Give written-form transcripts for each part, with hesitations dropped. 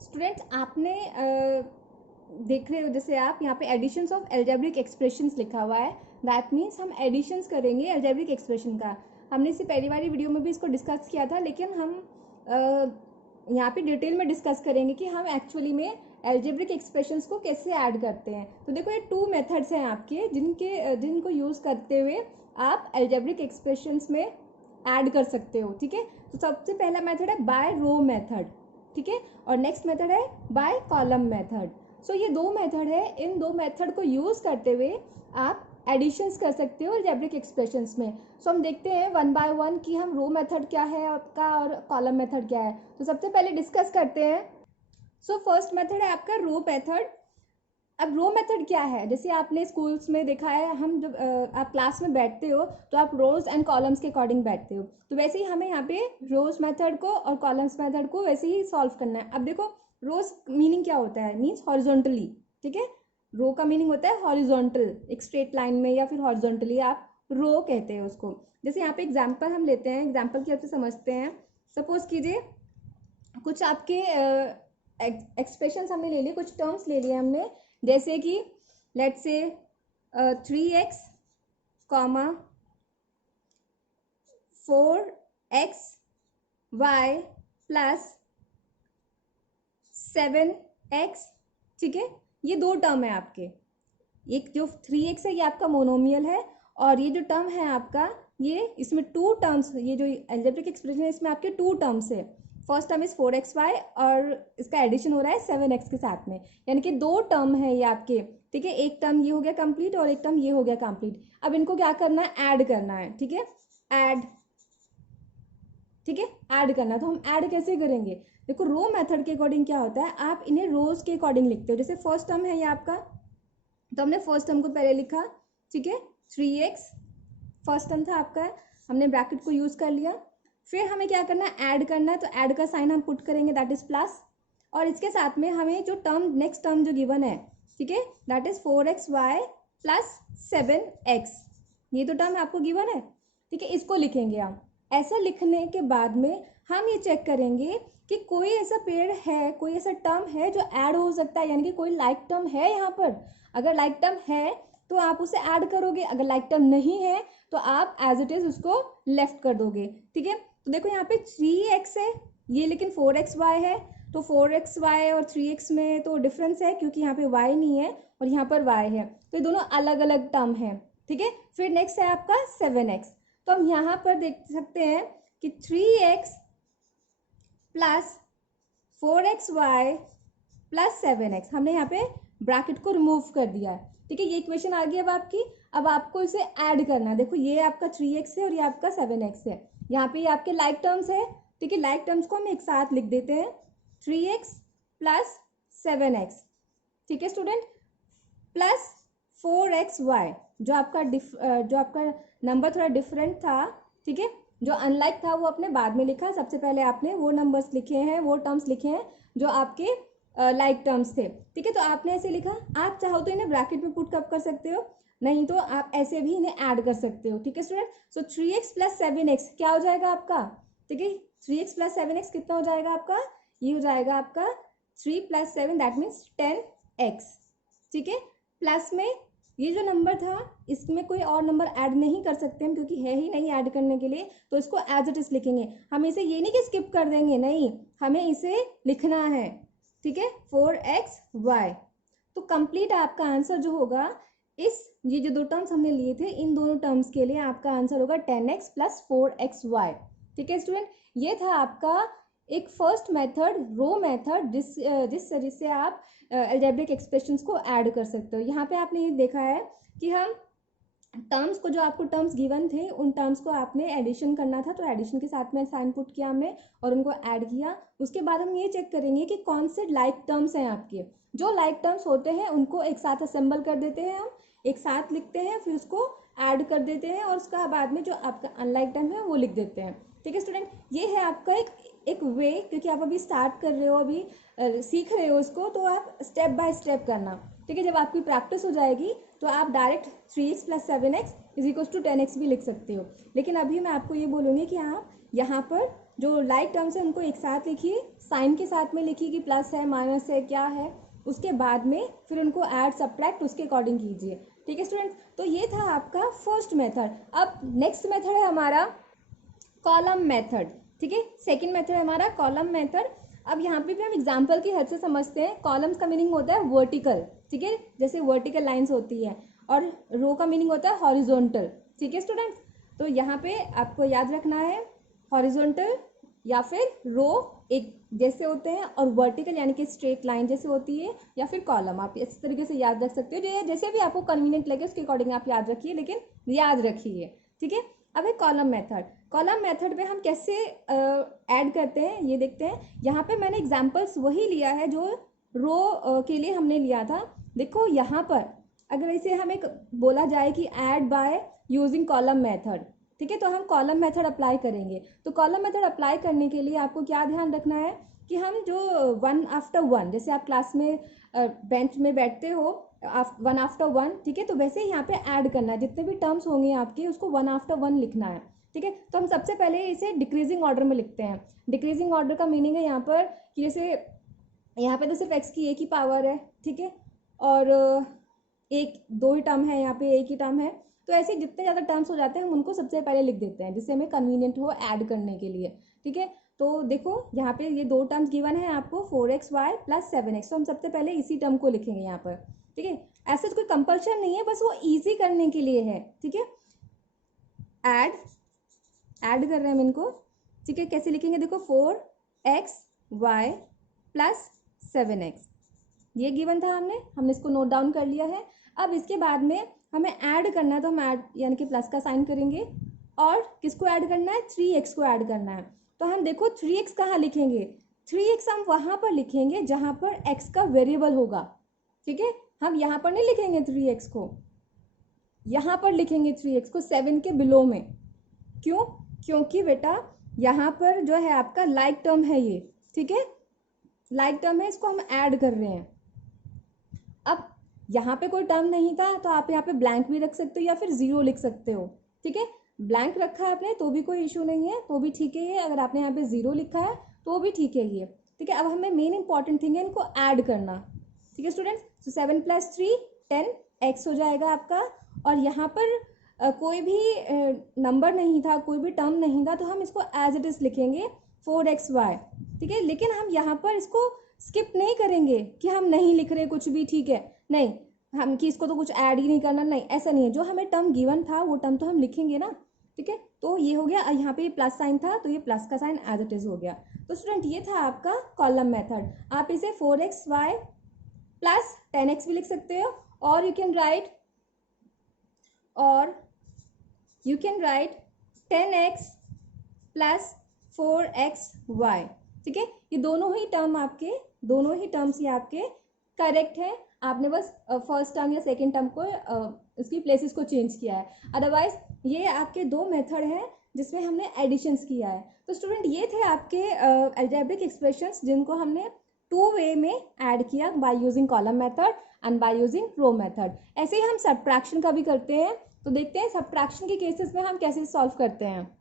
Students आपने देख रहे हो जैसे आप यहाँ पे एडिशंस ऑफ एल्जेब्रिक एक्सप्रेशंस लिखा हुआ है। दैट मीन्स हम एडिशंस करेंगे एल्जेब्रिक एक्सप्रेशन का। हमने इसे पहली वाली वीडियो में भी इसको डिस्कस किया था, लेकिन हम यहाँ पे डिटेल में डिस्कस करेंगे कि हम एक्चुअली में एल्जेब्रिक एक्सप्रेशंस को कैसे ऐड करते हैं। तो देखो ये 2 मेथड्स हैं आपके जिनको यूज़ करते हुए आप एल्जेब्रिक एक्सप्रेशंस में ऐड कर सकते हो। ठीक है, तो सबसे पहला मेथड है बाय रो मेथड, ठीक है, और नेक्स्ट मेथड है बाय कॉलम मेथड। सो ये 2 मेथड है, इन 2 मेथड को यूज़ करते हुए आप एडिशंस कर सकते हो एल्जेब्रिक एक्सप्रेशंस में। सो हम देखते हैं वन बाय वन कि हम रो मेथड क्या है आपका और कॉलम मेथड क्या है। तो सबसे पहले डिस्कस करते हैं। सो फर्स्ट मेथड है आपका रो मेथड। अब रो मेथड क्या है, जैसे आपने स्कूल्स में देखा है, हम जब आप क्लास में बैठते हो तो आप रोज एंड कॉलम्स के अकॉर्डिंग बैठते हो, तो वैसे ही हमें यहाँ पे रोज मेथड को और कॉलम्स मेथड को वैसे ही सॉल्व करना है। अब देखो रोज मीनिंग क्या होता है, मीन्स हॉरिजॉन्टली, ठीक है। रो का मीनिंग होता है हॉरिजॉन्टल, एक स्ट्रेट लाइन में या फिर हॉरिजॉन्टली आप रो कहते हैं उसको। जैसे यहाँ पे एग्जाम्पल हम लेते हैं, एग्जाम्पल की हेल्प से समझते हैं। सपोज कीजिए कुछ आपके एक्सप्रेशन हमने ले लिए, कुछ टर्म्स ले लिए हमने, जैसे कि let's say 3x comma 4x y plus 7x, ठीक है। ये 2 टर्म है आपके, एक जो 3x है ये आपका मोनोमियल है, और ये जो टर्म है आपका ये इसमें 2 टर्म्स, ये जो एल्जेब्रिक एक्सप्रेशन है इसमें आपके 2 टर्म्स है। फर्स्ट टर्म इज 4xy और इसका एडिशन हो रहा है 7x के साथ में, यानी कि 2 टर्म है ये आपके, ठीक है। एक टर्म ये हो गया कंप्लीट और एक टर्म ये हो गया कंप्लीट। अब इनको क्या करना है, ऐड करना है, ठीक है, ऐड, ठीक है, ऐड करना। तो हम ऐड कैसे करेंगे, देखो रो मेथड के अकॉर्डिंग क्या होता है, आप इन्हें रोज के अकॉर्डिंग लिखते हो। जैसे फर्स्ट टर्म है ये आपका, तो हमने फर्स्ट टर्म को पहले लिखा, ठीक है, 3x फर्स्ट टर्म था आपका, हमने ब्रैकेट को यूज कर लिया। फिर हमें क्या करना है, ऐड करना है, तो ऐड का साइन हम पुट करेंगे, दैट इज प्लस, और इसके साथ में हमें जो टर्म नेक्स्ट टर्म जो गिवन है, ठीक है, that is 4xy plus 7x, ये तो टर्म आपको गिवन है, ठीक है, इसको लिखेंगे हम। ऐसा लिखने के बाद में हम ये चेक करेंगे कि कोई ऐसा पेड़ है, कोई ऐसा टर्म है जो ऐड हो सकता है, यानी कि कोई लाइक टर्म है यहाँ पर। अगर लाइक टर्म है तो आप उसे ऐड करोगे, अगर लाइक टर्म नहीं है तो आप एज इट इज उसको लेफ्ट कर दोगे, ठीक है। तो देखो यहाँ पे 3x है ये, लेकिन 4xy है, तो 4xy और 3x में तो डिफरेंस है क्योंकि यहाँ पे y नहीं है और यहाँ पर y है, तो ये दोनों अलग अलग टर्म है, ठीक है। फिर नेक्स्ट है आपका 7x, तो हम यहाँ पर देख सकते हैं कि 3x plus 4xy plus 7x, हमने यहाँ पे ब्रैकेट को रिमूव कर दिया है, ठीक है। ये इक्वेशन आ गई अब आपकी। अब आपको इसे ऐड करना है, देखो ये आपका 3x है और ये आपका 7x है, यहाँ पे ये आपके लाइक टर्म्स है, ठीक है। लाइक टर्म्स को हम एक साथ लिख देते हैं, 3x प्लस 7x, ठीक है स्टूडेंट, प्लस 4xy, जो आपका नंबर थोड़ा डिफरेंट था, ठीक है, जो अनलाइक था वो आपने बाद में लिखा, सबसे पहले आपने वो नंबर्स लिखे हैं, वो टर्म्स लिखे हैं जो आपके लाइक टर्म्स थे, ठीक है। तो आपने ऐसे लिखा, आप चाहो तो इन्हें ब्रैकेट में पुट कर सकते हो, नहीं तो आप ऐसे भी इन्हें ऐड कर सकते हो, ठीक है स्टूडेंट। सो 3x प्लस 7x क्या हो जाएगा आपका, ठीक है, 3x प्लस 7x कितना हो जाएगा आपका, ये हो जाएगा आपका 3 प्लस 7 दैट मीन्स 10x, ठीक है। प्लस में ये जो नंबर था इसमें कोई और नंबर ऐड नहीं कर सकते हम क्योंकि है ही नहीं ऐड करने के लिए, तो इसको एज इट इज लिखेंगे। हम इसे ये नहीं कि स्किप कर देंगे, नहीं, हमें इसे लिखना है, ठीक है, 4xy। तो कंप्लीट आपका आंसर जो होगा, इस ये जो 2 टर्म्स हमने लिए थे इन दोनों टर्म्स के लिए आपका आंसर होगा 10x प्लस 4xy, ठीक है स्टूडेंट। ये था आपका एक फर्स्ट मेथड, रो मेथड, जिस तरीके से आप एल्जेब्रिक एक्सप्रेशंस को ऐड कर सकते हो। यहाँ पे आपने ये देखा है कि हम टर्म्स को, जो आपको टर्म्स गिवन थे उन टर्म्स को आपने एडिशन करना था, तो एडिशन के साथ में साइन पुट किया हमने और उनको ऐड किया। उसके बाद हम ये चेक करेंगे कि कौन से लाइक टर्म्स हैं आपके, जो लाइक टर्म्स होते हैं उनको एक साथ असेंबल कर देते हैं, हम एक साथ लिखते हैं, फिर उसको ऐड कर देते हैं और उसका बाद में जो आपका अनलाइक टर्म है वो लिख देते हैं, ठीक है स्टूडेंट। ये है आपका एक वे, क्योंकि आप अभी स्टार्ट कर रहे हो, अभी सीख रहे हो उसको, तो आप स्टेप बाय स्टेप करना, ठीक है। जब आपकी प्रैक्टिस हो जाएगी तो आप direct 3x plus 7x is equal to 10x भी लिख सकते हो, लेकिन अभी मैं आपको ये बोलूँगी कि आप यहाँ पर जो लाइक टर्म्स है उनको एक साथ लिखिए, साइन के साथ में लिखिए कि प्लस है माइनस है क्या है, उसके बाद में फिर उनको ऐड सब्ट्रैक्ट उसके अकॉर्डिंग कीजिए। ठीक है स्टूडेंट्स, तो ये था आपका फर्स्ट मेथड। अब नेक्स्ट मेथड है हमारा कॉलम मेथड। ठीक है, सेकंड मेथड है हमारा कॉलम मेथड। अब यहाँ पे भी हम एग्जांपल की हेल्प से समझते हैं। कॉलम्स का मीनिंग होता है वर्टिकल, ठीक है, जैसे वर्टिकल लाइंस होती है, और रो का मीनिंग होता है हॉरिजॉन्टल। ठीक है स्टूडेंट्स, तो यहाँ पे आपको याद रखना है हॉरिजॉन्टल या फिर रो एक जैसे होते हैं, और वर्टिकल यानी कि स्ट्रेट लाइन जैसे होती है, या फिर कॉलम। आप इस तरीके से याद रख सकते हो, जो जैसे भी आपको कन्वीनियंट लगे उसके अकॉर्डिंग आप याद रखिए, लेकिन याद रखिए। ठीक है, अब है कॉलम मेथड। कॉलम मेथड में हम कैसे ऐड करते हैं ये देखते हैं। यहाँ पे मैंने एग्जांपल्स वही लिया है जो रो के लिए हमने लिया था। देखो यहाँ पर अगर इसे हमें बोला जाए कि add bye using column method, ठीक है, तो हम कॉलम मेथड अप्लाई करेंगे। तो कॉलम मेथड अप्लाई करने के लिए आपको क्या ध्यान रखना है कि हम जो वन आफ्टर वन, जैसे आप क्लास में बेंच में बैठते हो वन आफ्टर वन, ठीक है, तो वैसे ही यहाँ पे ऐड करना है। जितने भी टर्म्स होंगे आपके उसको वन आफ्टर वन लिखना है। ठीक है, तो हम सबसे पहले इसे डिक्रीजिंग ऑर्डर में लिखते हैं। डिक्रीजिंग ऑर्डर का मीनिंग है यहाँ पर कि जैसे यहाँ पे तो सिर्फ एक्स की एक ही पावर है, ठीक है, और एक दो ही टर्म है, यहाँ पे एक ही टर्म है, तो ऐसे जितने ज़्यादा टर्म्स हो जाते हैं हम उनको सबसे पहले लिख देते हैं, जिससे हमें कन्वीनियंट हो ऐड करने के लिए। ठीक है, तो देखो यहाँ पे ये दो टर्म्स गिवन है आपको 4xy प्लस 7x, तो हम सबसे पहले इसी टर्म को लिखेंगे यहाँ पर। ठीक है, ऐसे कोई कंपल्शन नहीं है, बस वो ईजी करने के लिए है। ठीक है, ऐड कर रहे हैं हम इनको। ठीक है, कैसे लिखेंगे, देखो 4xy प्लस 7x, ये गिवन था, हमने इसको नोट डाउन कर लिया है। अब इसके बाद में हमें ऐड करना है, तो हम ऐड यानी कि प्लस का साइन करेंगे, और किसको ऐड करना है, 3x को ऐड करना है। तो हम देखो 3x कहाँ लिखेंगे, 3x हम वहाँ पर लिखेंगे जहाँ पर x का वेरिएबल होगा। ठीक है, हम यहाँ पर नहीं लिखेंगे 3x को, यहाँ पर लिखेंगे 3x को 7 के बिलो में। क्यों, क्योंकि बेटा यहाँ पर जो है आपका लाइक टर्म है ये, ठीक है, लाइक टर्म है, इसको हम ऐड कर रहे हैं। अब यहाँ पे कोई टर्म नहीं था तो आप यहाँ पे ब्लैंक भी रख सकते हो या फिर जीरो लिख सकते हो। ठीक है, ब्लैंक रखा है आपने तो भी कोई इशू नहीं है, तो भी ठीक है ये। अगर आपने यहाँ पे जीरो लिखा है तो भी ठीक है ये। ठीक है, अब हमें मेन इंपॉर्टेंट थिंग है इनको ऐड करना। ठीक है स्टूडेंट्स, तो 7 + 3 10x हो जाएगा आपका, और यहाँ पर कोई भी नंबर नहीं था, कोई भी टर्म नहीं था, तो हम इसको एज इट इज लिखेंगे 4xy। ठीक है, लेकिन हम यहाँ पर इसको स्किप नहीं करेंगे कि हम नहीं लिख रहे कुछ भी, ठीक है, नहीं, हम कि इसको तो कुछ ऐड ही नहीं करना, नहीं, ऐसा नहीं है। जो हमें टर्म गिवन था वो टर्म तो हम लिखेंगे ना। ठीक है, तो ये हो गया। यहाँ पे प्लस साइन था तो ये प्लस का साइन एज इट इज हो गया। तो स्टूडेंट ये था आपका कॉलम मेथड। आप इसे 4xy प्लस 10x भी लिख सकते हो, और you can write 10x plus 4xy। ठीक है, ये दोनों ही टर्म्स ये आपके करेक्ट है। आपने बस फर्स्ट टर्म या सेकंड टर्म को इसकी प्लेसेस को चेंज किया है, अदरवाइज ये आपके दो मेथड हैं जिसमें हमने एडिशंस किया है। तो स्टूडेंट ये थे आपके अलजेब्रिक एक्सप्रेशंस जिनको हमने टू वे में ऐड किया, by using column method and by using row method. ऐसे ही हम सब्ट्रैक्शन का भी करते हैं, तो देखते हैं सब्ट्रैक्शन के केसेस में हम कैसे सॉल्व करते हैं।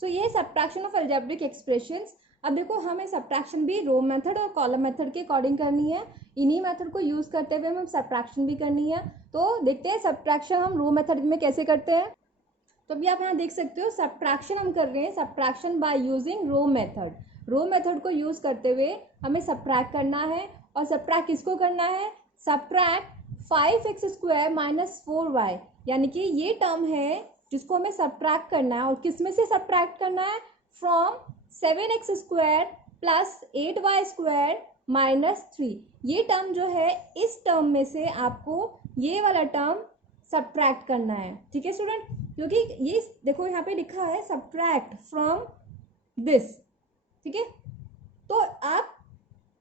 सो ये सब्ट्रैक्शन ऑफ अलजेब्रिक एक्सप्रेशंस। अब देखो हमें सब्ट्रैक्शन भी रो मेथड और कॉलम मेथड के अकॉर्डिंग करनी है, इन्हीं मेथड को यूज करते हुए हमें सब्ट्रैक्शन भी करनी है। तो देखते हैं सब्ट्रैक्शन हम रो मेथड में कैसे करते हैं। तो अभी आप यहाँ देख सकते हो सब्ट्रैक्शन हम कर रहे हैं, subtraction by using row method. Row method को यूज करते हुए हमें सब्ट्रैक्ट करना है, और सब्ट्रैक्ट किसको करना है, सब्ट्रैक्ट 5x² माइनस 4y, यानी कि ये टर्म है जिसको हमें सब्ट्रैक्ट करना है, और किस में से सब्ट्रैक्ट करना है, from 7x² plus 8y² minus 3। ये टर्म जो है, इस टर्म में से आपको ये वाला टर्म सब्ट्रैक्ट करना है। ठीक है स्टूडेंट, क्योंकि ये देखो यहाँ पे लिखा है सब्ट्रैक्ट फ्रॉम दिस। ठीक है, तो आप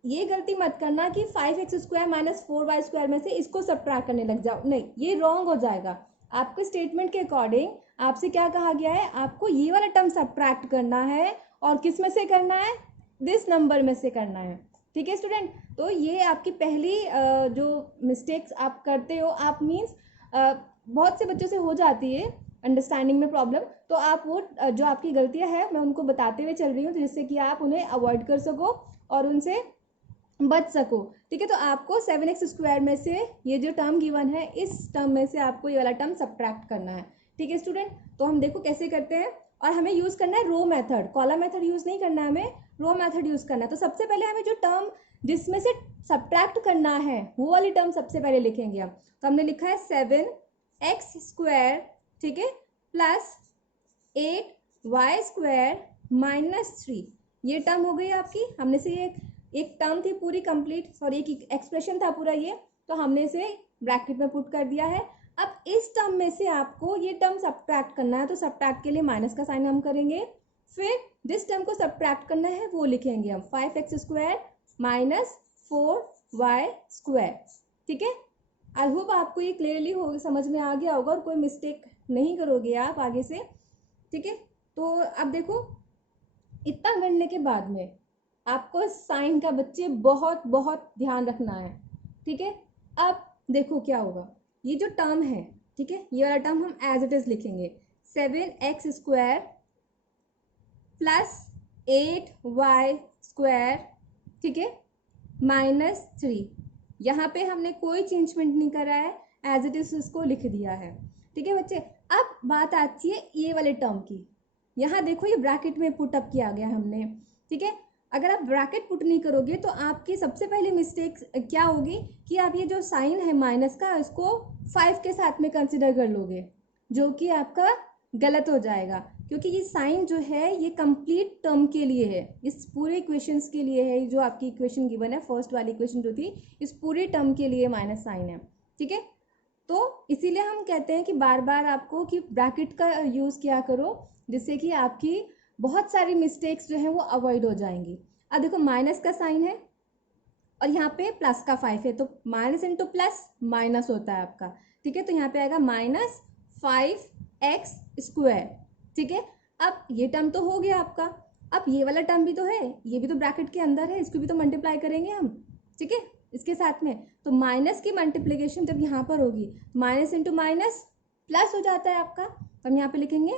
ये गलती मत करना कि 5x² माइनस 4y² में से इसको सब्ट्रैक्ट करने लग जाओ, नहीं, ये रॉन्ग हो जाएगा। आपके स्टेटमेंट के अकॉर्डिंग आपसे क्या कहा गया है, आपको ये वाला टर्म सब्ट्रैक्ट करना है, और किस में से करना है, दिस नंबर में से करना है। ठीक है स्टूडेंट, तो ये आपकी पहली जो मिस्टेक्स आप करते हो, आप मीन्स बहुत से बच्चों से हो जाती है अंडरस्टैंडिंग में प्रॉब्लम, तो आप वो जो आपकी गलतियां हैं मैं उनको बताते हुए चल रही हूँ, जिससे कि आप उन्हें अवॉइड कर सको और उनसे बच सको। ठीक है, तो आपको 7x² में से ये जो टर्म गिवन है, इस टर्म में से आपको ये वाला टर्म सब्ट्रैक्ट करना है। ठीक है स्टूडेंट, तो हम देखो कैसे करते हैं, और हमें यूज़ करना है रो मेथड, कॉलम मेथड यूज़ नहीं करना है, हमें रो मेथड यूज़ करना है। तो सबसे पहले हमें जो टर्म जिसमें से सब्ट्रैक्ट करना है वो वाली टर्म सबसे पहले लिखेंगे हम। तो हमने लिखा है 7x², ठीक है, प्लस 8y² -3, ये टर्म हो गई आपकी। हमने से एक टर्म थी पूरी कंप्लीट, सॉरी एक एक्सप्रेशन था पूरा ये, तो हमने इसे ब्रैकेट में पुट कर दिया है। अब इस टर्म में से आपको ये टर्म सब्ट्रैक्ट करना है, तो सब्ट्रैक्ट के लिए माइनस का साइन हम करेंगे। फिर जिस टर्म को सब्ट्रैक्ट करना है वो लिखेंगे हम 5x² -4y²। ठीक है, आई होप आपको ये क्लियरली हो समझ में आ गया होगा और कोई मिस्टेक नहीं करोगे आप आगे से। ठीक है, तो अब देखो इतना करने के बाद में आपको साइन का बच्चे बहुत बहुत ध्यान रखना है। ठीक है, अब देखो क्या होगा, ये जो टर्म है, ठीक है, ये वाला टर्म हम एज इट इज लिखेंगे 7x² प्लस 8y², ठीक है, -3। यहाँ पे हमने कोई चेंजमेंट नहीं करा है, एज इट इज इसको लिख दिया है। ठीक है बच्चे, अब बात आती है ये वाले टर्म की। यहाँ देखो ये ब्रैकेट में पुट अप किया गया हमने। ठीक है, अगर आप ब्रैकेट पुट नहीं करोगे तो आपकी सबसे पहले मिस्टेक क्या होगी कि आप ये जो साइन है माइनस का, इसको 5 के साथ में कंसिडर कर लोगे, जो कि आपका गलत हो जाएगा, क्योंकि ये साइन जो है ये कंप्लीट टर्म के लिए है, इस पूरे इक्वेशंस के लिए है। जो आपकी इक्वेशन गिवन है, फर्स्ट वाली इक्वेशन जो थी, इस पूरे टर्म के लिए माइनस साइन है। ठीक है, तो इसीलिए हम कहते हैं कि बार बार आपको कि ब्रैकेट का यूज़ किया करो, जिससे कि आपकी बहुत सारी मिस्टेक्स जो है वो अवॉइड हो जाएंगी। अब देखो माइनस का साइन है और यहाँ पे प्लस का 5 है, तो माइनस इंटू प्लस माइनस होता है आपका। ठीक है, तो यहाँ पे आएगा -5x²। ठीक है, अब ये टर्म तो हो गया आपका। अब ये वाला टर्म भी तो है, ये भी तो ब्रैकेट के अंदर है, इसको भी तो मल्टीप्लाई करेंगे हम। ठीक है, इसके साथ में तो माइनस की मल्टीप्लिकेशन जब यहाँ पर होगी, माइनस इंटू माइनस प्लस हो जाता है आपका, तो हम यहाँ पे लिखेंगे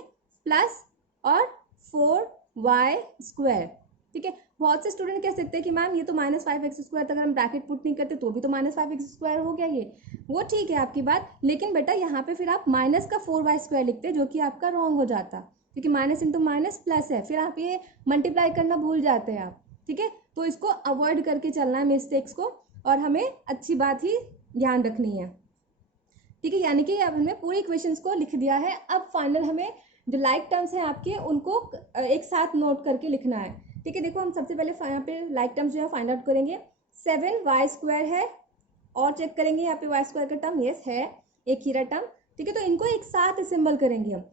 प्लस और 4y²। ठीक है, बहुत से स्टूडेंट कह सकते हैं कि मैम ये तो -5x² अगर हम ब्रैकेट पुट नहीं करते तो भी तो -5x² हो गया ये, वो ठीक है आपकी बात, लेकिन बेटा यहाँ पे फिर आप माइनस का 4y² लिखते, जो कि आपका रॉन्ग हो जाता, क्योंकि माइनस इंटू माइनस प्लस है, फिर आप ये मल्टीप्लाई करना भूल जाते हैं आप। ठीक है, तो इसको अवॉइड करके चलना है मिस्टेक्स को, और हमें अच्छी बात ही ध्यान रखनी है। ठीक है, यानी कि अब हमने पूरी इक्वेशंस को लिख दिया है। अब फाइनल हमें जो लाइक टर्म्स हैं आपके उनको एक साथ नोट करके लिखना है। ठीक है, देखो हम सबसे पहले यहाँ पे लाइक टर्म्स जो है फाइंड आउट करेंगे। 7y² है, और चेक करेंगे यहाँ पे y² का टर्म, यस है, एक ही टर्म। ठीक है, तो इनको एक साथ सिंबल करेंगे हम,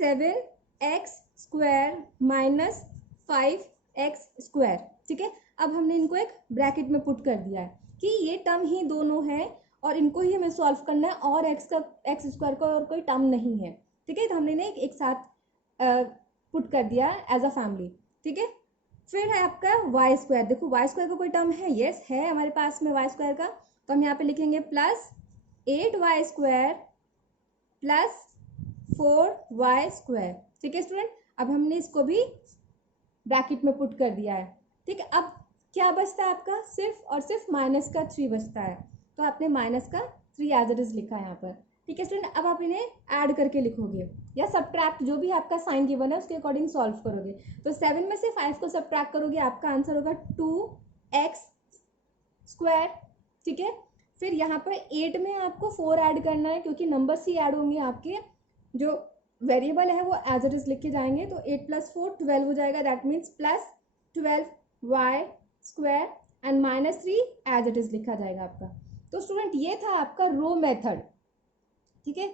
7x² -5x²। ठीक है, अब हमने इनको एक ब्रैकेट में पुट कर दिया है कि ये टर्म ही दोनों है और इनको ही हमें सॉल्व करना है, और x² का और कोई टर्म नहीं है। ठीक है, तो हमने एक साथ पुट कर दिया एज अ फैमिली। ठीक है, फिर है आपका y²। देखो y² का कोई टर्म है, यस है हमारे पास में y² का, तो हम यहाँ पे लिखेंगे प्लस 8y² प्लस 4y²। ठीक है स्टूडेंट, अब हमने इसको भी ब्रैकेट में पुट कर दिया है। ठीक है, अब क्या बचता है आपका, सिर्फ और सिर्फ माइनस का 3 बचता है, तो आपने माइनस का 3 एज इट इज लिखा है यहाँ पर। ठीक है स्टूडेंट, अब आप इन्हें ऐड करके लिखोगे या सब्ट्रैक्ट, जो भी आपका साइन गिवन है उसके अकॉर्डिंग सॉल्व करोगे। तो 7 में से 5 को सब्ट्रैक्ट करोगे, आपका आंसर होगा 2x²। ठीक है, फिर यहाँ पर 8 में आपको 4 ऐड करना है, क्योंकि नंबर्स ही ऐड होंगे आपके, जो वेरिएबल है वो एज इट इज लिख के जाएंगे, तो 8 + 4 12 हो जाएगा, that means plus 12y² and -3 as it is लिखा जाएगा आपका। तो स्टूडेंट ये था आपका रो मेथड। ठीक है,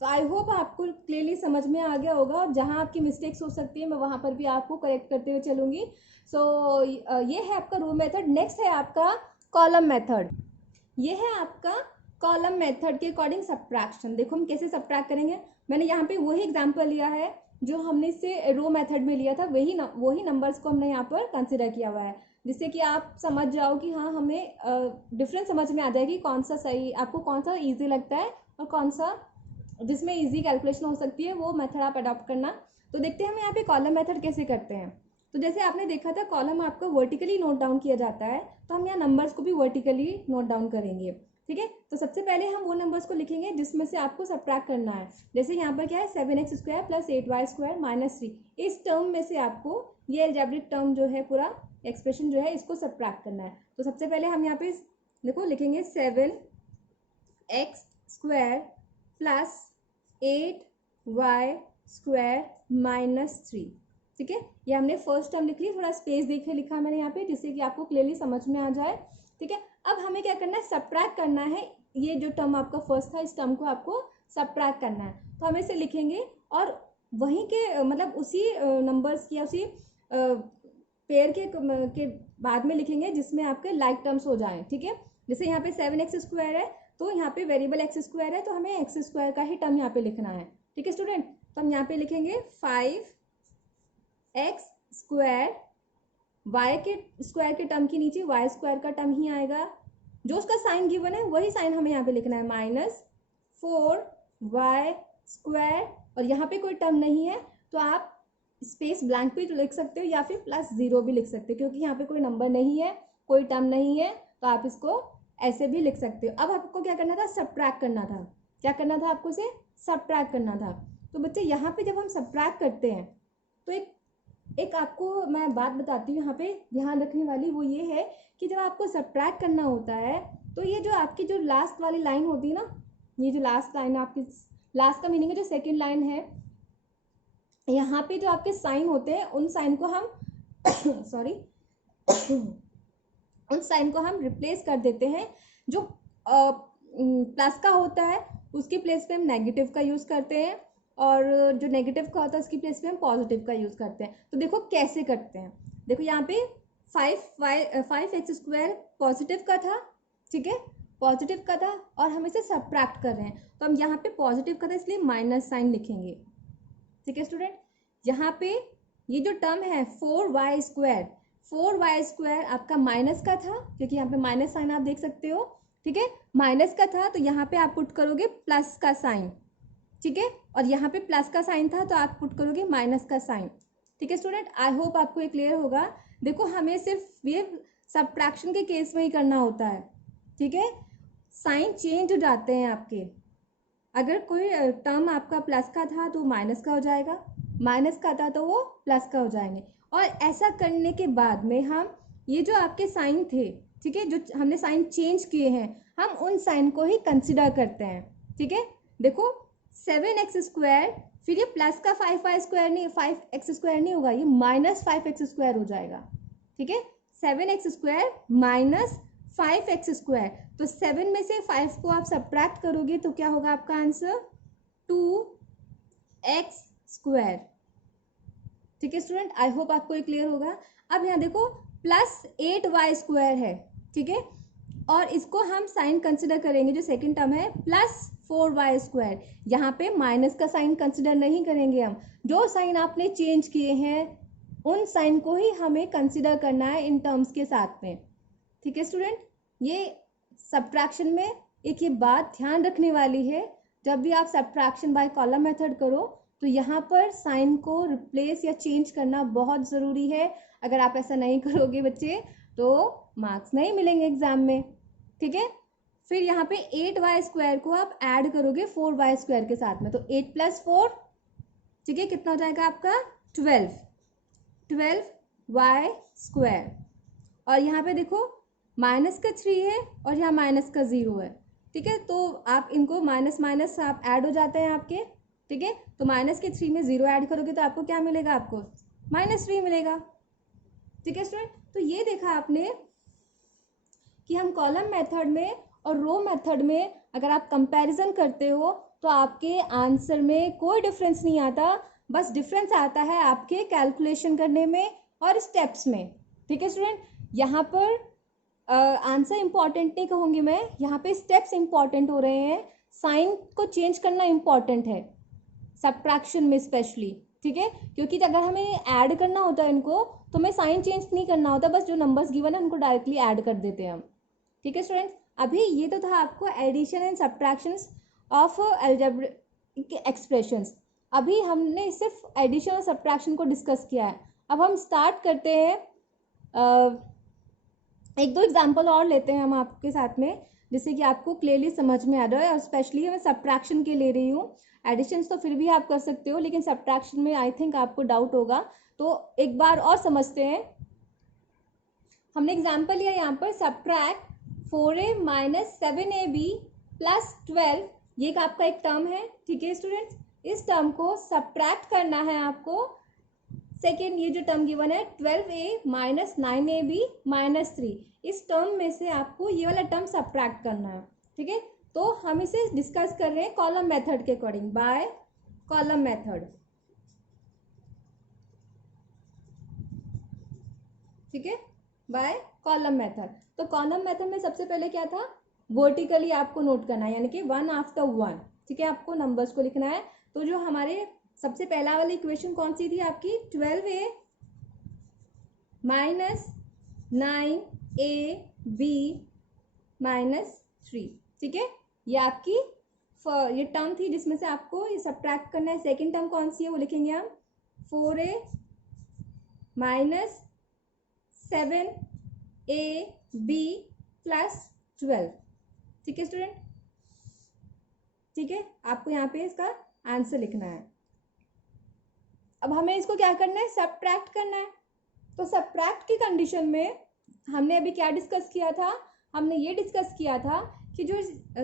तो आई होप आपको क्लियरली समझ में आ गया होगा, और जहाँ आपकी मिस्टेक्स हो सकती है मैं वहाँ पर भी आपको करेक्ट करते हुए चलूंगी। सो ये है आपका रो मेथड। नेक्स्ट है आपका कॉलम मेथड। ये है आपका कॉलम मेथड के अकॉर्डिंग सब्ट्रैक्शन। देखो हम कैसे सब्ट्रैक्ट करेंगे, मैंने यहाँ पे वही एग्जाम्पल लिया है जो हमने इससे रो मेथड में लिया था, वही नंबर्स को हमने यहाँ पर कंसिडर किया हुआ है, जिससे कि आप समझ जाओ कि हाँ हमें डिफरेंस समझ में आ जाएगी, कौन सा सही आपको, कौन सा ईजी लगता है और कौन सा जिसमें इजी कैलकुलेशन हो सकती है, वो मेथड आप अडॉप्ट करना। तो देखते हैं हम यहाँ पे कॉलम मेथड कैसे करते हैं। तो जैसे आपने देखा था कॉलम आपका वर्टिकली नोट डाउन किया जाता है, तो हम यहाँ नंबर्स को भी वर्टिकली नोट डाउन करेंगे। ठीक है, तो सबसे पहले हम वो नंबर्स को लिखेंगे जिसमें से आपको सब्ट्रैक्ट करना है। जैसे यहाँ पर क्या है 7x² प्लस 8y² माइनस 3, इस टर्म में से आपको ये अलजेब्रिक टर्म जो है पूरा एक्सप्रेशन जो है इसको सब्ट्रैक्ट करना है। तो सबसे पहले हम यहाँ पे देखो लिखेंगे 7x² प्लस 8y² माइनस 3। ठीक है, ये हमने फर्स्ट टर्म लिख ली, थोड़ा स्पेस देखे लिखा मैंने यहाँ पे जिससे कि आपको क्लियरली समझ में आ जाए। ठीक है, अब हमें क्या करना है, सब्ट्रैक्ट करना है। ये जो टर्म आपका फर्स्ट था, इस टर्म को आपको सब्ट्रैक्ट करना है। तो हम इसे लिखेंगे और वहीं के मतलब उसी नंबर्स या उसी पेयर के बाद में लिखेंगे जिसमें आपके लाइक टर्म्स हो जाएं। ठीक है, जैसे यहाँ पे 7x² है, तो यहाँ पे वेरिएबल x² है, तो हमें x² का ही टर्म यहाँ पे लिखना है। ठीक है स्टूडेंट, तो हम यहाँ पे लिखेंगे 5x², y के स्क्वायर के टर्म के नीचे y² का टर्म ही आएगा, जो उसका साइन गिवन है वही साइन हमें यहाँ पे लिखना है, माइनस 4y²। और यहाँ पे कोई टर्म नहीं है तो आप स्पेस ब्लैंक भी लिख सकते हो या फिर +0 भी लिख सकते हो, क्योंकि यहाँ पे कोई नंबर नहीं है, कोई टर्म नहीं है, तो आप इसको ऐसे भी लिख सकते हो। अब आपको क्या करना था, सब्ट्रैक्ट करना था। क्या करना था आपको, से सब्ट्रैक्ट करना था। तो बच्चे यहाँ पे जब हम सब्ट्रैक्ट करते हैं तो एक आपको मैं बात बताती हूँ यहाँ पे ध्यान रखने वाली, वो ये है कि जब आपको सब्ट्रैक्ट करना होता है तो ये जो आपकी जो लास्ट वाली लाइन होती है ना, ये जो लास्ट लाइन आपकी, लास्ट का मीनिंग है जो सेकेंड लाइन है, यहाँ पे जो आपके साइन होते हैं उन साइन को हम सॉरी उन साइन को हम रिप्लेस कर देते हैं। जो प्लस का होता है उसकी प्लेस पे हम नेगेटिव का यूज़ करते हैं, और जो नेगेटिव का होता है उसकी प्लेस पे हम पॉजिटिव का यूज़ करते हैं। तो देखो कैसे करते हैं, देखो यहाँ पे 5x² पॉजिटिव का था। ठीक है, पॉजिटिव का था और हम इसे सब्ट्रैक्ट कर रहे हैं, तो हम यहाँ पे पॉजिटिव का था इसलिए माइनस साइन लिखेंगे। ठीक है स्टूडेंट, यहाँ पे ये जो टर्म है 4y² आपका माइनस का था, क्योंकि यहाँ पे माइनस साइन आप देख सकते हो। ठीक है, माइनस का था तो यहाँ पे आप पुट करोगे प्लस का साइन। ठीक है, और यहाँ पे प्लस का साइन था तो आप पुट करोगे माइनस का साइन। ठीक है स्टूडेंट, आई होप आपको ये क्लियर होगा। देखो हमें सिर्फ ये सब्ट्रैक्शन के केस में ही करना होता है। ठीक है, साइन चेंज हो जाते हैं आपके, अगर कोई टर्म आपका प्लस का था तो माइनस का हो जाएगा, माइनस का था तो वो प्लस का हो जाएंगे। और ऐसा करने के बाद में हम ये जो आपके साइन थे, ठीक है, जो हमने साइन चेंज किए हैं, हम उन साइन को ही कंसिडर करते हैं। ठीक है, देखो 7x², फिर ये प्लस का 5y² नहीं, 5x² नहीं होगा, ये -5x² हो जाएगा। ठीक है, 7x² माइनस 5x², तो 7 में से 5 को आप सब्ट्रैक्ट करोगे तो क्या होगा आपका आंसर, 2x²। ठीक है स्टूडेंट, आई होप आपको ये क्लियर होगा। अब यहाँ देखो +8y² है। ठीक है, और इसको हम साइन कंसिडर करेंगे, जो सेकंड टर्म है +4y²। यहाँ पे माइनस का साइन कंसिडर नहीं करेंगे हम, जो साइन आपने चेंज किए हैं उन साइन को ही हमें कंसिडर करना है इन टर्म्स के साथ में। ठीक है स्टूडेंट, ये सब्ट्रैक्शन में एक ये बात ध्यान रखने वाली है, जब भी आप सब्ट्रैक्शन बाय कॉलम मेथड करो तो यहाँ पर साइन को रिप्लेस या चेंज करना बहुत ज़रूरी है। अगर आप ऐसा नहीं करोगे बच्चे तो मार्क्स नहीं मिलेंगे एग्जाम में। ठीक है, फिर यहाँ पे 8y² को आप ऐड करोगे 4y² के साथ में, तो 8 + 4, ठीक है, कितना हो जाएगा आपका 12y²। और यहाँ पे देखो माइनस का 3 है और यहाँ माइनस का 0 है। ठीक है, तो आप इनको माइनस माइनस आप ऐड हो जाते हैं आपके। ठीक है, तो माइनस के 3 में 0 ऐड करोगे तो आपको क्या मिलेगा, आपको -3 मिलेगा। ठीक है स्टूडेंट, तो ये देखा आपने कि हम कॉलम मेथड में और रो मेथड में अगर आप कंपैरिजन करते हो तो आपके आंसर में कोई डिफरेंस नहीं आता, बस डिफरेंस आता है आपके कैलकुलेशन करने में और स्टेप्स में। ठीक है स्टूडेंट, यहाँ पर आंसर इंपॉर्टेंट नहीं कहूँगी मैं, यहाँ पे स्टेप्स इंपॉर्टेंट हो रहे हैं। साइन को चेंज करना इंपॉर्टेंट है सब्ट्रैक्शन में स्पेशली। ठीक है, क्योंकि अगर हमें ऐड करना होता है इनको तो हमें साइन चेंज नहीं करना होता, बस जो नंबर्स गिवन है उनको डायरेक्टली ऐड कर देते हैं हम। ठीक है स्टूडेंट्स, अभी ये तो था आपको addition and subtractions of algebra, expressions. अभी हमने सिर्फ एडिशन और सब्ट्रैक्शन को डिस्कस किया है। अब हम स्टार्ट करते हैं, एक दो एग्जांपल और लेते हैं हम आपके साथ में, जिससे कि आपको क्लियरली समझ में आ रहा है। और स्पेशली मैं सब्ट्रैक्शन के ले रही हूँ, एडिशंस तो फिर भी आप कर सकते हो, लेकिन सब्ट्रैक्शन में आई थिंक आपको डाउट होगा, तो एक बार और समझते हैं। हमने एग्जाम्पल लिया यहाँ पर, subtract 4a minus 7ab plus 12, ये आपका एक टर्म है, ठीक है स्टूडेंट्स। इस टर्म को सब्ट्रैक्ट करना है आपको। सेकेंड, ये जो टर्म गिवन है 12a माइनस 9ab माइनस 3, इस टर्म में से आपको ये वाला टर्म सब्ट्रैक्ट करना है, ठीक है। तो हम इसे डिस्कस कर रहे हैं कॉलम मेथड के अकॉर्डिंग, बाय कॉलम मेथड, ठीक है, बाय कॉलम मेथड। तो कॉलम मेथड में सबसे पहले क्या था, वर्टिकली आपको नोट करना है, यानी कि वन आफ्टर वन, ठीक है, आपको नंबर्स को लिखना है। तो जो हमारे सबसे पहला वाली इक्वेशन कौन सी थी आपकी, 12a माइनस 9ab माइनस 3, ठीक है, ये आपकी ये टर्म थी जिसमें से आपको ये सब्ट्रैक्ट करना है। सेकेंड टर्म कौन सी है वो लिखेंगे हम, 4a माइनस 7ab प्लस 12, ठीक है स्टूडेंट, ठीक है। आपको यहाँ पे इसका आंसर लिखना है। अब हमें इसको क्या करना है, सब्ट्रैक्ट करना है। तो सब्ट्रैक्ट की कंडीशन में हमने अभी क्या डिस्कस किया था, हमने ये डिस्कस किया था कि जो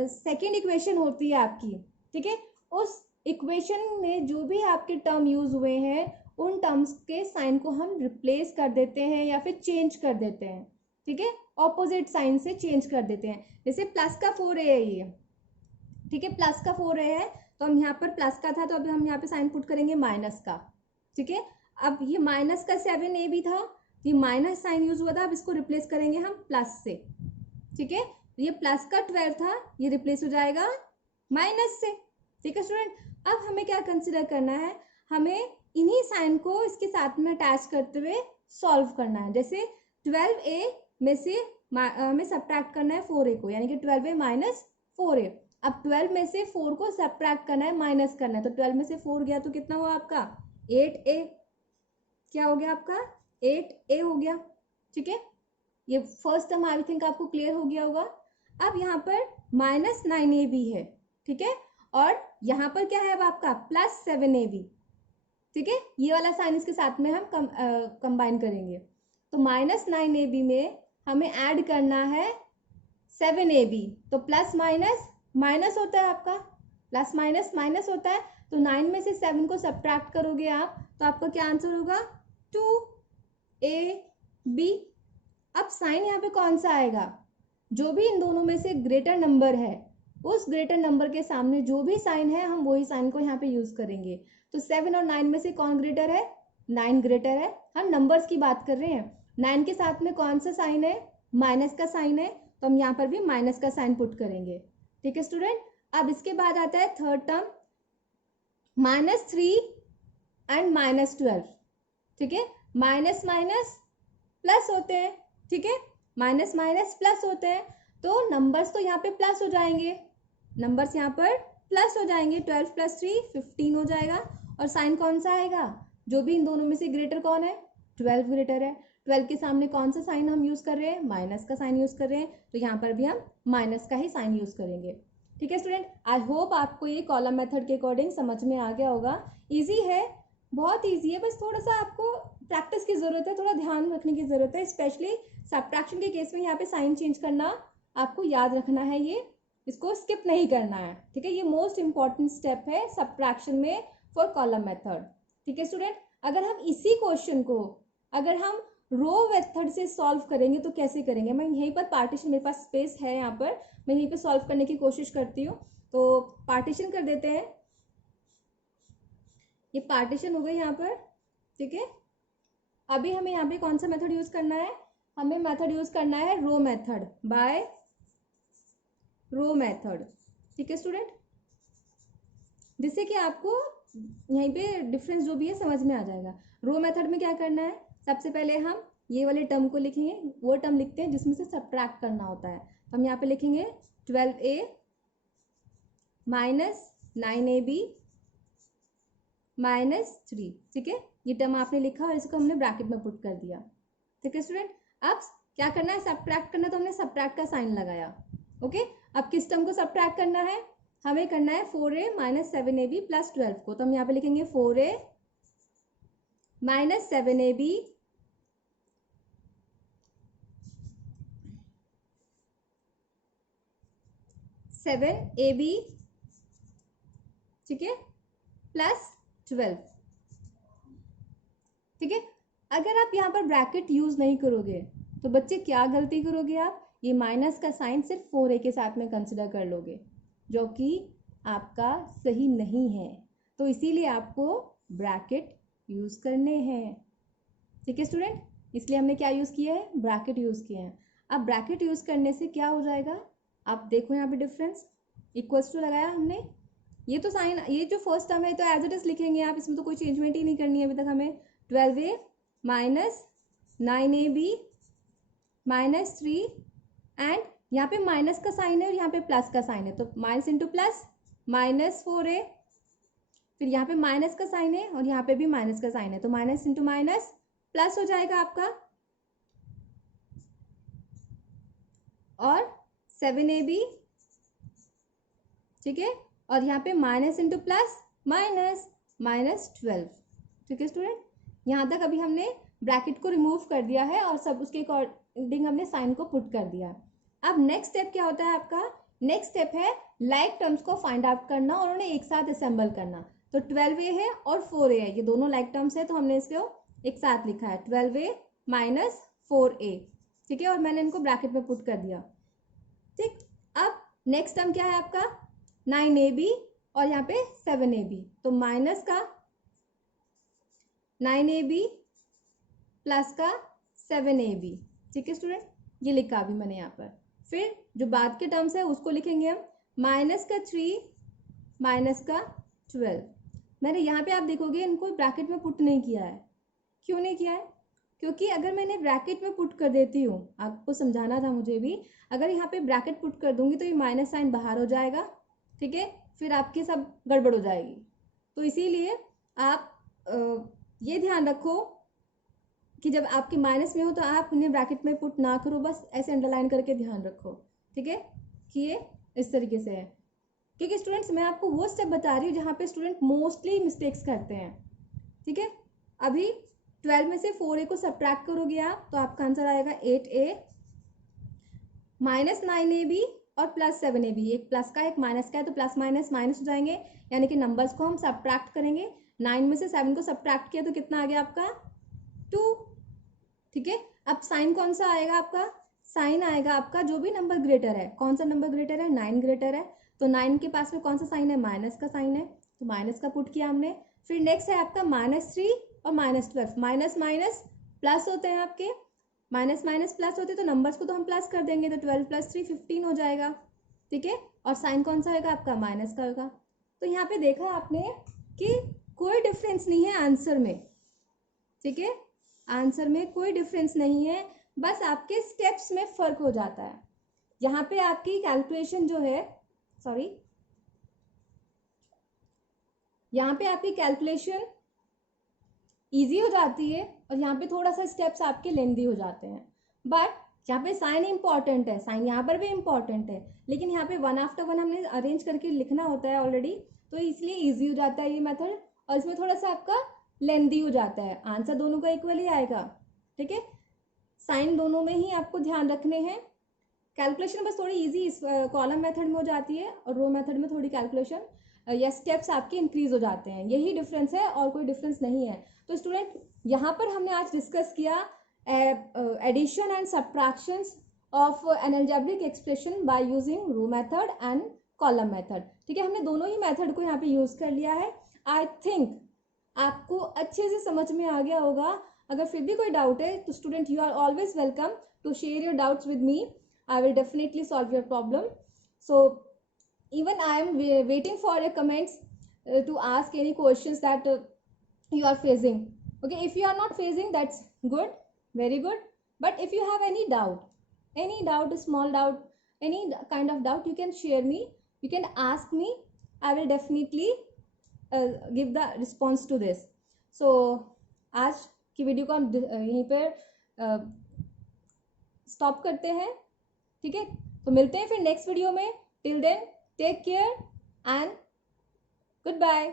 सेकेंड इक्वेशन होती है आपकी, ठीक है, उस इक्वेशन में जो भी आपके टर्म यूज हुए हैं उन टर्म्स के साइन को हम रिप्लेस कर देते हैं या फिर चेंज कर देते हैं, ठीक है, ऑपोजिट साइन से चेंज कर देते हैं। जैसे प्लस का 4a है ये, ठीक है, प्लस का 4a है, तो हम यहाँ पर प्लस का था तो अभी हम यहाँ पे साइन पुट करेंगे माइनस का, ठीक है। अब ये माइनस का 7ab था, ये माइनस साइन यूज हुआ था, अब इसको रिप्लेस करेंगे हम प्लस से, ठीक है। ये प्लस का 12 था, ये रिप्लेस हो जाएगा माइनस से, ठीक है स्टूडेंट। अब हमें क्या कंसिडर करना है, हमें इन्हीं साइन को इसके साथ में अटैच करते हुए सॉल्व करना है। जैसे 12a में से हमें सब्ट्रैक्ट करना है 4a को, यानी कि 12a माइनस 4a। अब 12 में से 4 को सब्ट्रैक्ट करना है, माइनस करना है, तो 12 में से 4 गया तो कितना हुआ आपका 8a, क्या हो गया आपका 8a हो गया, ठीक है। ये फर्स्ट टर्म आई थिंक आपको क्लियर हो गया होगा। अब यहाँ पर माइनस 9ab है, ठीक है, और यहाँ पर क्या है अब आपका प्लस 7ab, ठीक है, ये वाला साइन इसके साथ में हम कंबाइन करेंगे। तो माइनस 9ab में हमें ऐड करना है 7ab, तो प्लस माइनस माइनस होता है आपका, प्लस माइनस माइनस होता है, तो 9 में से 7 को सब्ट्रैक्ट करोगे आप तो आपका क्या आंसर होगा 2ab। अब साइन यहाँ पे कौन सा आएगा, जो भी इन दोनों में से ग्रेटर नंबर है उस ग्रेटर नंबर के सामने जो भी साइन है हम वही साइन को यहाँ पे यूज करेंगे। तो 7 और 9 में से कौन ग्रेटर है, 9 ग्रेटर है, हम नंबर्स की बात कर रहे हैं। 9 के साथ में कौन सा साइन है, माइनस का साइन है, तो हम यहाँ पर भी माइनस का साइन पुट करेंगे, ठीक है स्टूडेंट। अब इसके बाद आता है थर्ड टर्म -3 एंड -12, ठीक है, माइनस माइनस प्लस होते हैं, ठीक है, माइनस माइनस प्लस होते हैं, तो नंबर्स तो यहाँ पे प्लस हो जाएंगे, नंबर्स यहाँ पर प्लस हो जाएंगे, 12 + 3 15 हो जाएगा। और साइन कौन सा आएगा, जो भी इन दोनों में से ग्रेटर कौन है, 12 ग्रेटर है। 12 के सामने कौन सा साइन हम यूज कर रहे हैं, माइनस का साइन यूज कर रहे हैं, तो यहाँ पर भी हम माइनस का ही साइन यूज करेंगे, ठीक है स्टूडेंट। आई होप आपको ये कॉलम मेथड के अकॉर्डिंग समझ में आ गया होगा। ईजी है, बहुत ईजी है, बस थोड़ा सा आपको प्रैक्टिस की जरूरत है, थोड़ा ध्यान रखने की जरूरत है। स्पेशली सब्ट्रैक्शन के केस में यहाँ पे साइन चेंज करना आपको याद रखना है, ये इसको स्किप नहीं करना है, ठीक है। ये मोस्ट इंपॉर्टेंट स्टेप है सब्ट्रैक्शन में फॉर कॉलम मेथड, ठीक है स्टूडेंट। अगर हम इसी क्वेश्चन को अगर हम रो मेथड से सॉल्व करेंगे तो कैसे करेंगे, मैं यहीं पर पार्टीशन, मेरे पास स्पेस है यहाँ पर, मैं यहीं पर सॉल्व करने की कोशिश करती हूँ। तो पार्टीशन कर देते हैं, ये पार्टीशन हो गई यहाँ पर, ठीक है। अभी हमें यहाँ पे कौन सा मेथड यूज करना है, हमें मेथड यूज करना है रो मेथड, बाय रो मेथड, ठीक है स्टूडेंट, जिससे कि आपको यहीं पे डिफरेंस जो भी है समझ में आ जाएगा। रो मेथड में क्या करना है, सबसे पहले हम ये वाले टर्म को लिखेंगे, वो टर्म लिखते हैं जिसमें से सब्ट्रैक्ट करना होता है। हम यहाँ पे लिखेंगे 12a माइनस 9ab -3, ठीक है। ये टर्म आपने लिखा और इसको हमने ब्रैकेट में पुट कर दिया, ठीक है स्टूडेंट। अब क्या करना है, सब्ट्रैक्ट करना, तो हमने सब्ट्रैक्ट का साइन लगाया, ओके। अब किस टर्म को सब्ट्रैक्ट करना है, हमें करना है 4a - 7ab + 12 को, तो हम यहाँ पे लिखेंगे 4a - 7ab ठीक है +12, ठीक है। अगर आप यहाँ पर ब्रैकेट यूज नहीं करोगे तो बच्चे क्या गलती करोगे आप, ये माइनस का साइन सिर्फ 4a के साथ में कंसिडर कर लोगे, जो कि आपका सही नहीं है। तो इसीलिए आपको ब्रैकेट यूज करने हैं, ठीक है स्टूडेंट। इसलिए हमने क्या यूज किया है, ब्रैकेट यूज किए हैं। अब ब्रैकेट यूज करने से क्या हो जाएगा, आप देखो यहाँ पे डिफरेंस, इक्वल्स टू लगाया हमने, ये तो साइन, ये जो फर्स्ट टर्म है तो एज इट इज लिखेंगे आप, इसमें तो कोई चेंजमेंट ही नहीं करनी है अभी तक हमें। 12a - 9ab -3 एंड यहाँ पे माइनस का साइन है और यहाँ पे प्लस का साइन है, तो माइनस इंटू प्लस -4a, फिर यहाँ पे माइनस का साइन है और यहाँ पे भी माइनस का साइन है, तो माइनस इंटू माइनस प्लस हो जाएगा आपका, और 7ab, ठीक है, और यहाँ पे माइनस इंटू प्लस -12, ठीक है स्टूडेंट। यहाँ तक अभी हमने ब्रैकेट को रिमूव कर दिया है और सब उसके अकॉर्डिंग हमने साइन को पुट कर दिया। अब नेक्स्ट स्टेप क्या होता है आपका, नेक्स्ट स्टेप है लाइक टर्म्स को फाइंड आउट करना और उन्हें एक साथ असेंबल करना। तो 12a है और 4a है, ये दोनों लाइक टर्म्स है, तो हमने इसको एक साथ लिखा है 12a - 4a, ठीक है, और मैंने इनको ब्रैकेट में पुट कर दिया, ठीक। अब नेक्स्ट टर्म क्या है आपका 9ab और यहाँ पे 7ab, तो माइनस का 9ab प्लस का 7ab, ठीक है स्टूडेंट, ये लिखा अभी मैंने यहाँ पर। फिर जो बाद के टर्म्स है उसको लिखेंगे हम, माइनस का 3 माइनस का 12। मैंने यहाँ पे आप देखोगे इनको ब्रैकेट में पुट नहीं किया है, क्यों नहीं किया है, क्योंकि अगर मैंने ब्रैकेट में पुट कर देती हूँ, आपको समझाना था मुझे भी, अगर यहाँ पे ब्रैकेट पुट कर दूंगी तो ये माइनस साइन बाहर हो जाएगा, ठीक है, फिर आपकी सब गड़बड़ हो जाएगी। तो इसीलिए आप ये ध्यान रखो कि जब आपके माइनस में हो तो आप उन्हें ब्रैकेट में पुट ना करो, बस ऐसे अंडरलाइन करके ध्यान रखो, ठीक है, कि ये इस तरीके से है। क्योंकि स्टूडेंट्स मैं आपको वो स्टेप बता रही हूँ जहाँ पे स्टूडेंट मोस्टली मिस्टेक्स करते हैं, ठीक है। अभी 12 में से 4a को सब्ट्रैक्ट करोगे आप तो आपका आंसर आएगा 8a - 9ab और प्लस 7ab, एक प्लस का एक माइनस का है, तो प्लस माइनस माइनस हो जाएंगे, यानी कि नंबर्स को हम सब्ट्रैक्ट करेंगे। 9 में से 7 को सब्ट्रैक्ट किया तो कितना आ गया आपका 2, ठीक है। अब साइन कौन सा आएगा आपका, साइन आएगा आपका जो भी नंबर ग्रेटर है, कौन सा नंबर ग्रेटर है, 9 ग्रेटर है, तो 9 के पास में कौन सा साइन है, माइनस का साइन है, तो माइनस का पुट किया हमने। फिर नेक्स्ट है आपका -3 और -12, माइनस माइनस प्लस होते हैं आपके, माइनस माइनस प्लस होते हैं तो नंबर्स को तो हम प्लस कर देंगे, तो 12 + 3 15 हो जाएगा, ठीक है, और साइन कौन सा होगा आपका, माइनस का होगा। तो यहाँ पे देखा आपने कि कोई डिफरेंस नहीं है आंसर में, ठीक है, आंसर में कोई डिफरेंस नहीं है, बस आपके स्टेप्स में फर्क हो जाता है। यहाँ पे आपकी कैलकुलेशन जो है, सॉरी, यहाँ पे आपकी कैलकुलेशन इजी हो जाती है और यहाँ पे थोड़ा सा स्टेप्स आपके लेंदी हो जाते हैं, बट यहाँ पे साइन इंपॉर्टेंट है, साइन यहाँ पर भी इंपॉर्टेंट है, लेकिन यहाँ पे वन आफ्टर वन हमने अरेंज करके लिखना होता है ऑलरेडी, तो इसलिए इजी हो जाता है ये मेथड, और इसमें थोड़ा सा आपका लेंदी हो जाता है, आंसर दोनों का इक्वल ही आएगा, ठीक है। साइन दोनों में ही आपको ध्यान रखने हैं, कैलकुलेशन बस थोड़ी इजी इस कॉलम मेथड में हो जाती है और रो मेथड में थोड़ी कैलकुलेशन या स्टेप्स आपके इंक्रीज हो जाते हैं, यही डिफरेंस है और कोई डिफरेंस नहीं है। तो स्टूडेंट यहाँ पर हमने आज डिस्कस किया addition and subtractions of an algebraic expression by using row method and column method, ठीक है, हमने दोनों ही मेथड को यहाँ पे यूज कर लिया है। आई थिंक आपको अच्छे से समझ में आ गया होगा। अगर फिर भी कोई डाउट है तो student you are always welcome to share your doubts with me, I will definitely solve your problem. So even I am waiting for your comments to ask any questions that you are facing. Okay, if you are not facing, that's good, very good. But if you have any doubt, small doubt, any kind of doubt, you can share me, you can ask me. I will definitely give the response to this. So आज की video को हम यहीं पर stop करते हैं. ठीक है, तो मिलते हैं फिर नेक्स्ट वीडियो में. Till then take care and good bye.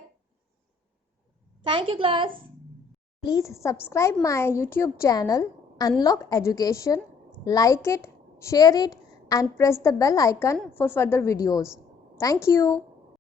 Thank you class. Please subscribe my YouTube channel Unlock Education, like it, share it and press the bell icon for further videos. Thank you.